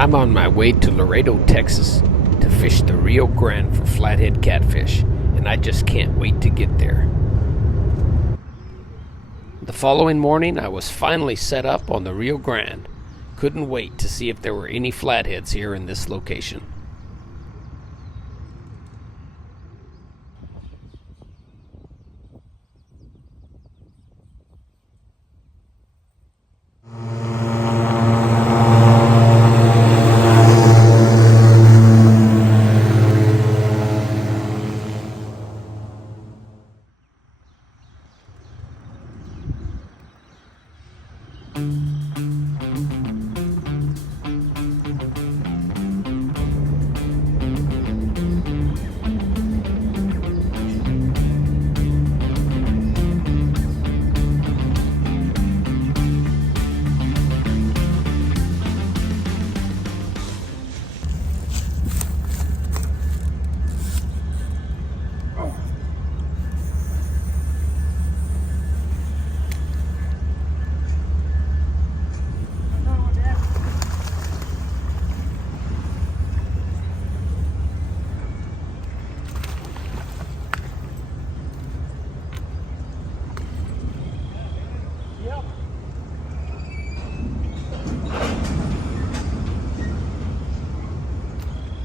I'm on my way to Laredo, Texas to fish the Rio Grande for flathead catfish, and I just can't wait to get there. The following morning, I was finally set up on the Rio Grande. Couldn't wait to see if there were any flatheads here in this location.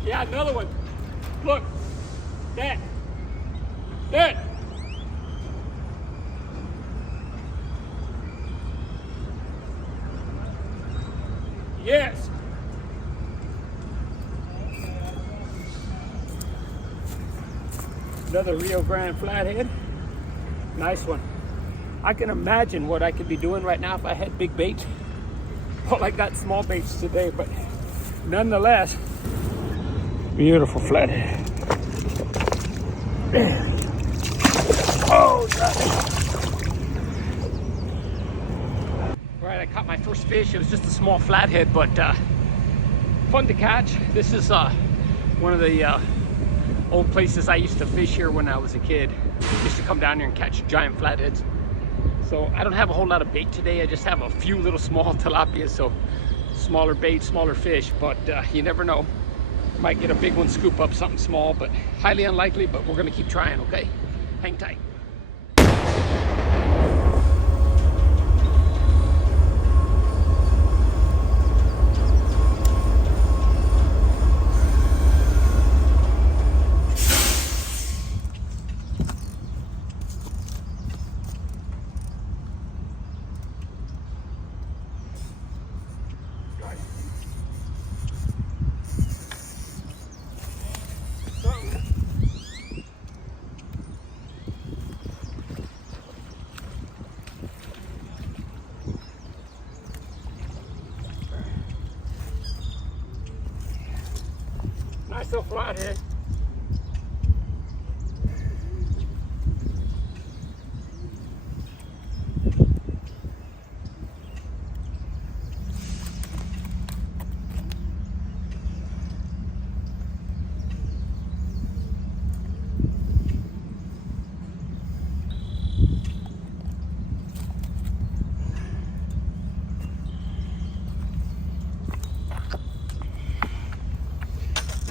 Yeah, another one. Look, that. That. Yes. Another Rio Grande flathead. Nice one. I can imagine what I could be doing right now if I had big bait. Well, I got small baits today, but nonetheless, beautiful flathead. Oh, got it. Right, I caught my first fish. It was just a small flathead, but fun to catch. This is one of the old places I used to fish here when I was a kid. I used to come down here and catch giant flatheads. So I don't have a whole lot of bait today. I just have a few little small tilapias, so smaller bait, smaller fish, but you never know. Might get a big one, scoop up something small, but highly unlikely, but we're gonna keep trying, okay? Hang tight. Nice little flathead.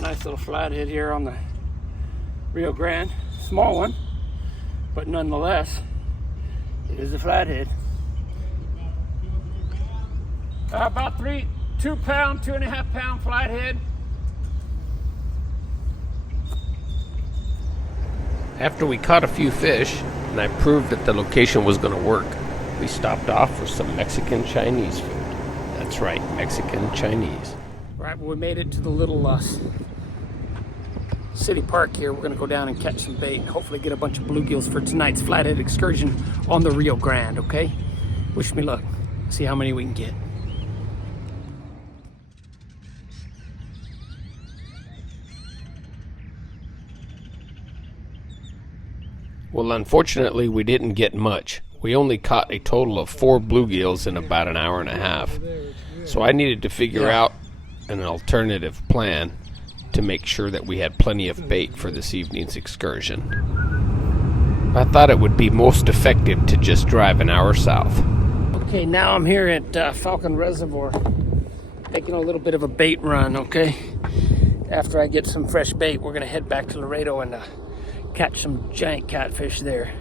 Nice little flathead here on the Rio Grande. Small one, but nonetheless, it is a flathead. About 2 pound, 2.5 pound flathead. After we caught a few fish, and I proved that the location was going to work, we stopped off for some Mexican Chinese food. That's right, Mexican Chinese. Right, well, we made it to the little city park here. We're gonna go down and catch some bait and hopefully get a bunch of bluegills for tonight's flathead excursion on the Rio Grande, okay? Wish me luck. See how many we can get. Well, unfortunately, we didn't get much. We only caught a total of 4 bluegills in about an hour and a half. So I needed to figure out an alternative plan to make sure that we had plenty of bait for this evening's excursion. I thought it would be most effective to just drive an hour south. Okay, now I'm here at Falcon Reservoir. Taking a little bit of a bait run, okay? After I get some fresh bait, we're gonna head back to Laredo and catch some giant catfish there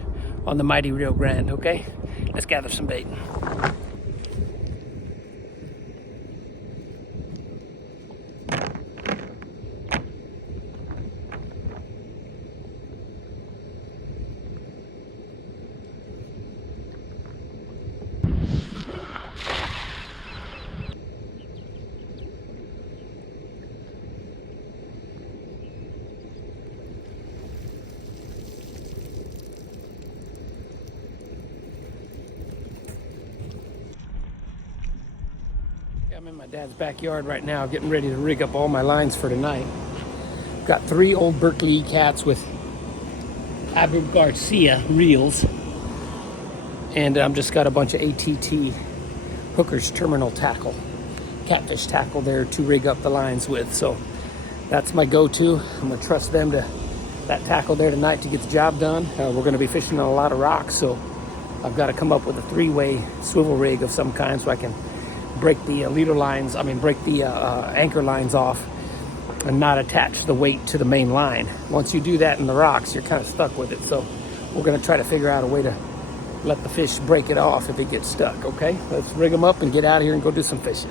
on the mighty Rio Grande, okay? Let's gather some bait. I'm in my dad's backyard right now getting ready to rig up all my lines for tonight. Got 3 old Berkeley cats with Abu Garcia reels, and I'm just got a bunch of ATT hookers terminal tackle, catfish tackle there to rig up the lines with. So that's my go-to. I'm gonna trust them to that tackle there tonight to get the job done. We're gonna be fishing on a lot of rocks, so I've got to come up with a 3-way swivel rig of some kind so I can break the leader lines, break the anchor lines off and not attach the weight to the main line. Once you do that in the rocks, you're kind of stuck with it. So we're gonna try to figure out a way to let the fish break it off if it gets stuck, okay? Let's rig them up and get out of here and go do some fishing.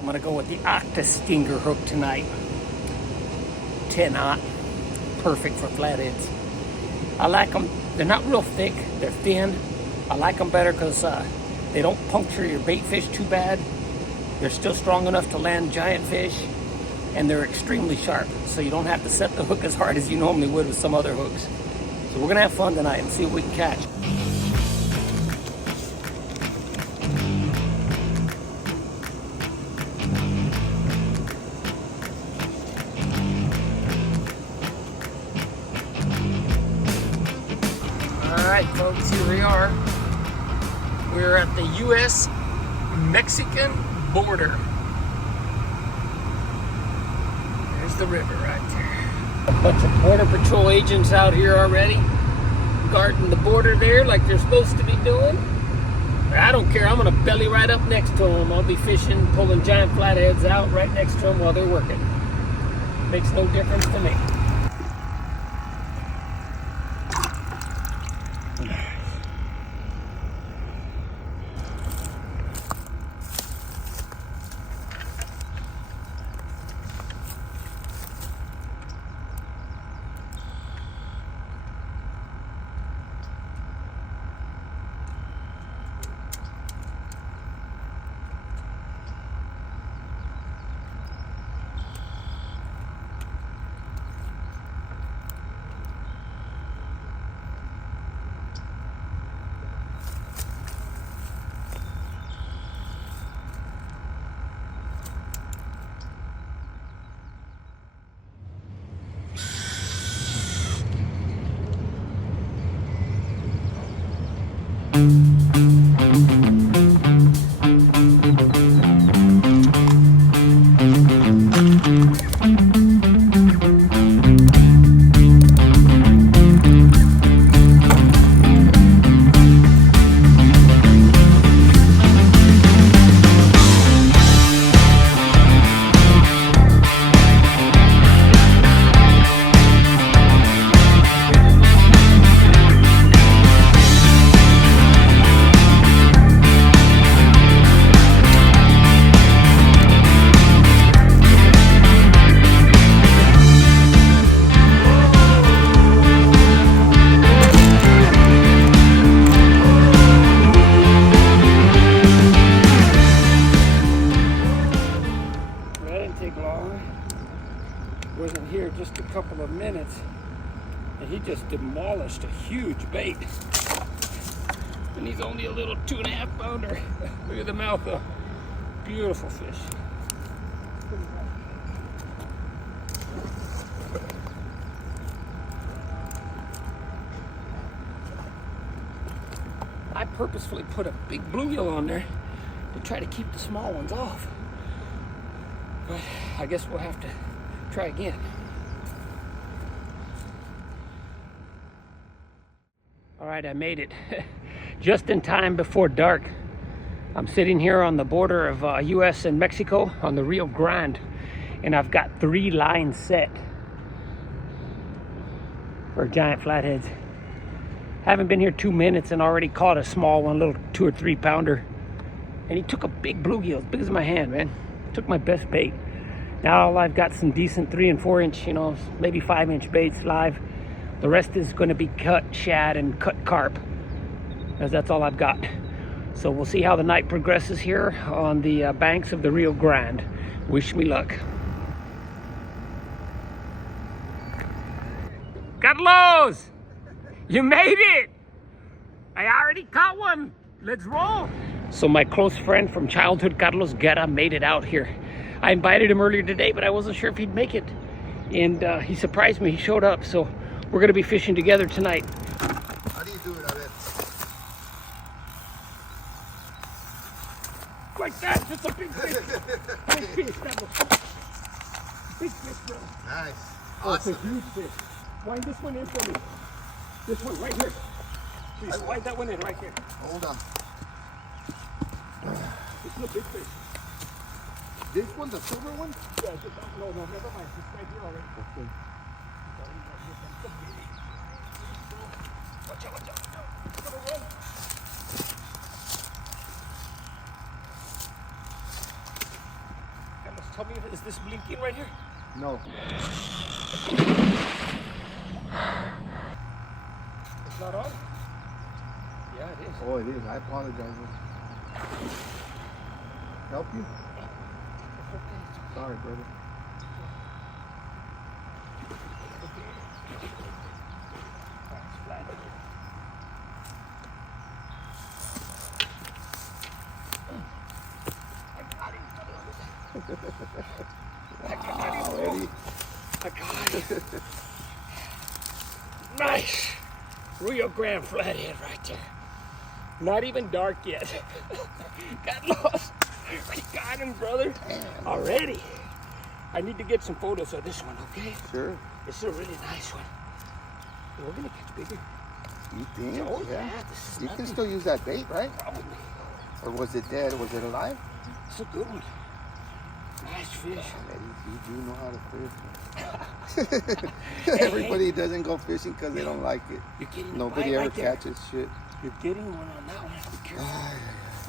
I'm gonna go with the Octa Stinger hook tonight. 10-aught. Perfect for flatheads. I like them. They're not real thick. They're thin. I like them better because they don't puncture your bait fish too bad. They're still strong enough to land giant fish, and they're extremely sharp. So you don't have to set the hook as hard as you normally would with some other hooks. So we're gonna have fun tonight and see what we can catch. Alright folks, here we are. We're at the US-Mexican border. There's the river right there. A bunch of Border Patrol agents out here already, guarding the border there like they're supposed to be doing. I don't care, I'm gonna belly right up next to them. I'll be fishing, pulling giant flatheads out right next to them while they're working. Makes no difference to me. Wasn't here just a couple of minutes, and he just demolished a huge bait. And he's only a little 2.5 pounder. Look at the mouth though. Beautiful fish. I purposefully put a big bluegill on there to try to keep the small ones off. But I guess we'll have to try again. right, I made it just in time before dark. I'm sitting here on the border of US and Mexico on the Rio Grande, and I've got 3 lines set for giant flatheads. Haven't been here 2 minutes and already caught a small one, little 2 or 3 pounder. And he took a big bluegill, as big as my hand, man. Took my best bait. Now I've got some decent 3 and 4 inch, maybe 5 inch baits live. The rest is going to be cut shad and cut carp, as that's all I've got. So we'll see how the night progresses here on the banks of the Rio Grande. Wish me luck. Carlos! You made it! I already caught one. Let's roll. So my close friend from childhood, Carlos Guerra, made it out here. I invited him earlier today, but I wasn't sure if he'd make it. And he surprised me. He showed up. So we're going to be fishing together tonight. How do you do it, Abed? Like that. Just a big fish. Big fish, Carlos. Big fish, bro. Nice. Oh, Awesome. it's a huge fish. Wind this one in for me. This one right here. Please, wind that one in right here. Hold on. It's a big fish. This one, the silver one? Yeah, no, never mind. It's right here already. Okay. Watch out. It's gonna run. Carlos, tell me, is this blinking right here? No. It's not on? Yeah, it is. Oh, it is. I apologize. Help you? Sorry, brother. Already? I got it. Nice. Rio Grande flathead right there. Not even dark yet. Got lost. We got him, brother. Already. I need to get some photos of this one, okay? Sure. This is a really nice one. We're gonna catch bigger. You think? Oh yeah, this is You can nothing. still use that bait, right? Probably. Or was it dead? Was it alive? It's a good one. Nice fish. You do know how to fish. Everybody doesn't go fishing because they don't like it. You're getting Nobody a bite ever right there. catches shit. You're getting one on that one. Be careful.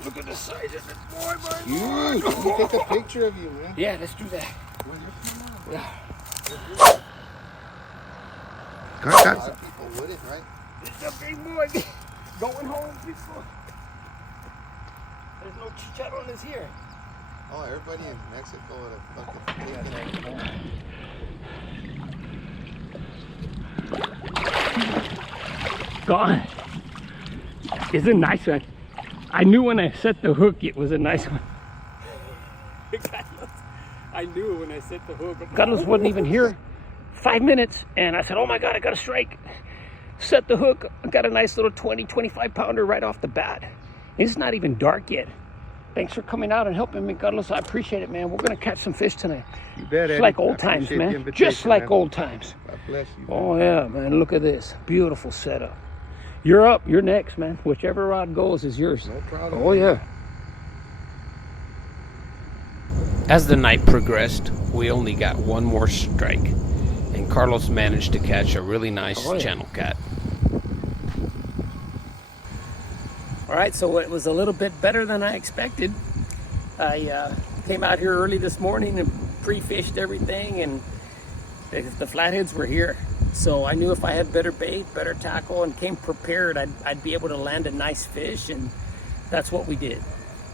Look at the size of this boy, boy. You, let me take a picture of you, man. Yeah, let's do that. Yeah. A lot of people wouldn't, right? It's a big boy. Going home, people. There's no chicharrones here. Oh, everybody in Mexico would have fucking taken it home. Gone. It's a nice one. I knew when I set the hook it was a nice one. I knew when I set the hook. Carlos wasn't even here. 5 minutes, and I said, oh my God, I got a strike. Set the hook. I got a nice little 20, 25 pounder right off the bat. It's not even dark yet. Thanks for coming out and helping me, Carlos. I appreciate it, man. We're going to catch some fish tonight. You bet, Just like old times, man. Just like old times. God bless you. Oh, yeah, man. Look at this. Beautiful setup. You're up. You're next, man. Whichever rod goes is yours. No problem. Oh, yeah. As the night progressed, we only got one more strike, and Carlos managed to catch a really nice channel cat. All right, so it was a little bit better than I expected. I came out here early this morning and pre-fished everything, and the flatheads were here. So I knew if I had better bait, better tackle, and came prepared, I'd be able to land a nice fish, and that's what we did.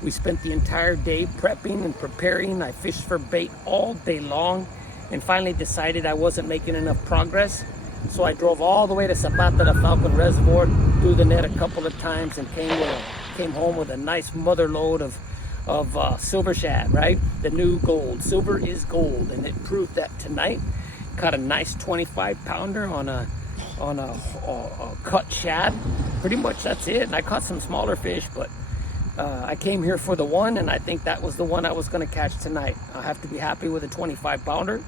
We spent the entire day prepping and preparing. I fished for bait all day long, and finally decided I wasn't making enough progress. So I drove all the way to Zapata de Falcon Reservoir, threw the net a couple of times, and came home with a nice mother load of silver shad, right? The new gold. Silver is gold, and it proved that tonight. Caught a nice 25 pounder on a cut shad. Pretty much that's it. And I caught some smaller fish, but I came here for the one, and I think that was the one I was going to catch tonight. I'll have to be happy with a 25 pounder.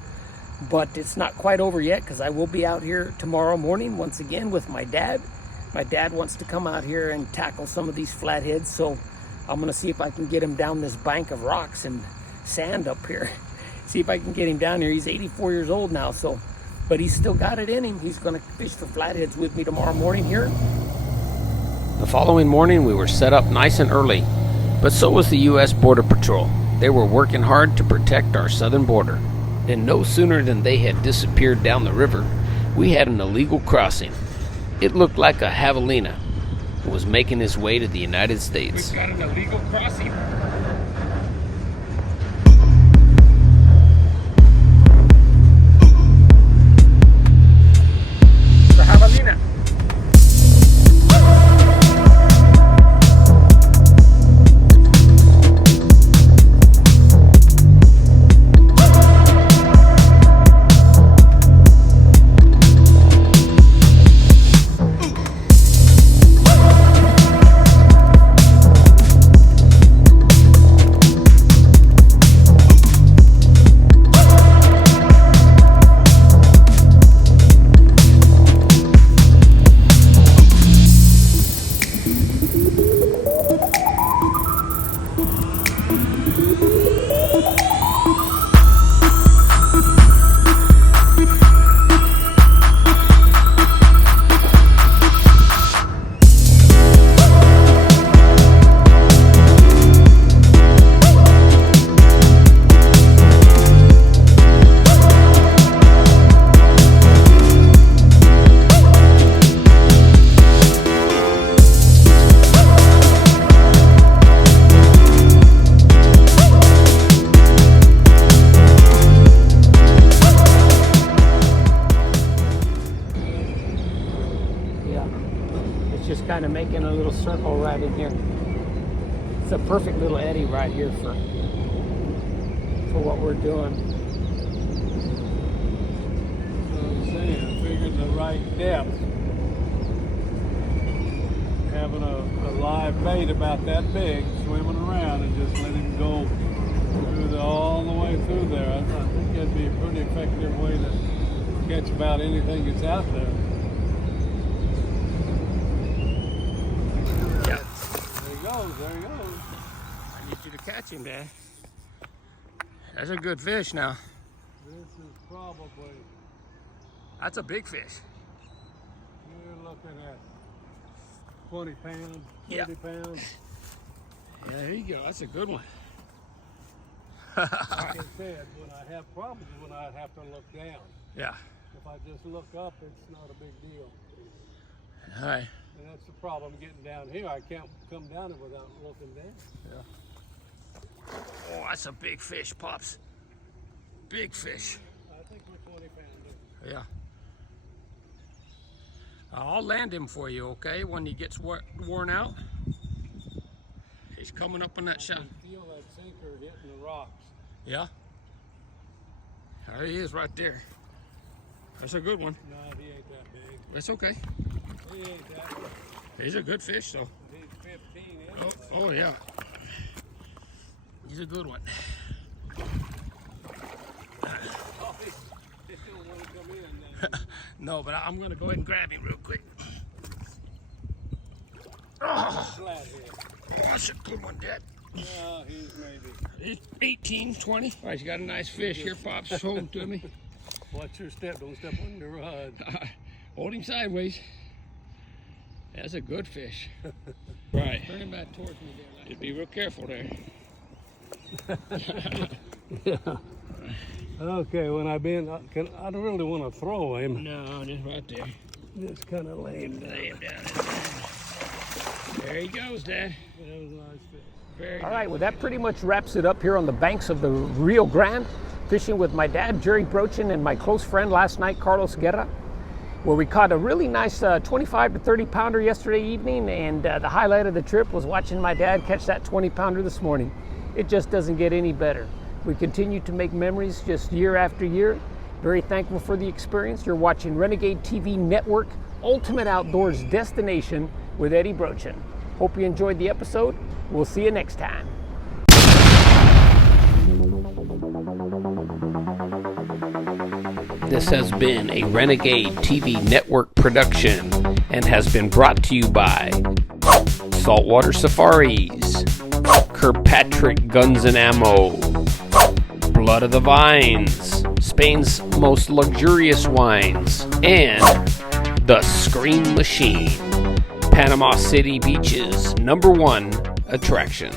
But it's not quite over yet, because I will be out here tomorrow morning once again with my dad My dad wants to come out here and tackle some of these flatheads, so I'm gonna see if I can get him down this bank of rocks and sand up here. See if I can get him down here. He's 84 years old now, so, but he's still got it in him. He's gonna fish for flatheads with me tomorrow morning here. The following morning we were set up nice and early, but so was the U.S. Border Patrol. They were working hard to protect our southern border. And no sooner than they had disappeared down the river, we had an illegal crossing. It looked like a javelina was making his way to the United States. We've got an illegal crossing. The javelina. Just kind of making a little circle right in here. It's a perfect little eddy right here for what we're doing. So I'm saying, figuring the right depth. Having a live bait about that big swimming around and just let him go through all the way through there. I think that'd be a pretty effective way to catch about anything that's out there. There he goes. I need you to catch him, Dad. That's a good fish now. This is probably, That's a big fish. you're looking at 20 pounds, 30 Yeah. pounds. Yeah, there you go. That's a good one. Like I said, when I have problems, when I have to look down. Yeah. If I just look up, it's not a big deal. All right. And that's the problem getting down here. I can't come down it without looking down. Oh, that's a big fish, Pops. Big fish. I think we're 20 pounds. Yeah. I'll land him for you, okay? When he gets worn out. He's coming up on that shot. I feel that sinker hitting the rocks. Yeah. There he is right there. That's a good one. No, he ain't that big. It's okay. He ain't that big. He's a good fish, though. He's 15 inches. Oh yeah. He's a good one. Oh, he don't want to come in then. No, but I'm going to go ahead and grab him real quick. Flathead. Oh, that's a good one, Dad. No, he's maybe. He's 18, 20. All right, you got a nice fish here, Pops. Hold him to me. Watch your step. Don't step on your rod. Hold him sideways. That's a good fish. Right. Turn him back towards me there. Just be real careful there. Yeah. Okay, when I bend, I don't really want to throw him. No, just right there. Just kind of lay him down. Lay him down. There he goes, Dad. That was a nice fish. Very All right, well, that pretty much wraps it up here on the banks of the Rio Grande, fishing with my dad, Jerry Brochin, and my close friend last night, Carlos Guerra, where we caught a really nice 25 to 30 pounder yesterday evening, and the highlight of the trip was watching my dad catch that 20 pounder this morning. It just doesn't get any better. We continue to make memories just year after year. Very thankful for the experience. You're watching Renegade TV Network, Ultimate Outdoors Destination with Eddie Brochin. Hope you enjoyed the episode. We'll see you next time. This has been a Renegade TV Network production and has been brought to you by Saltwater Safaris, Kirkpatrick Guns and Ammo, Blood of the Vines, Spain's most luxurious wines, and The Scream Machine, Panama City Beach's #1 attraction.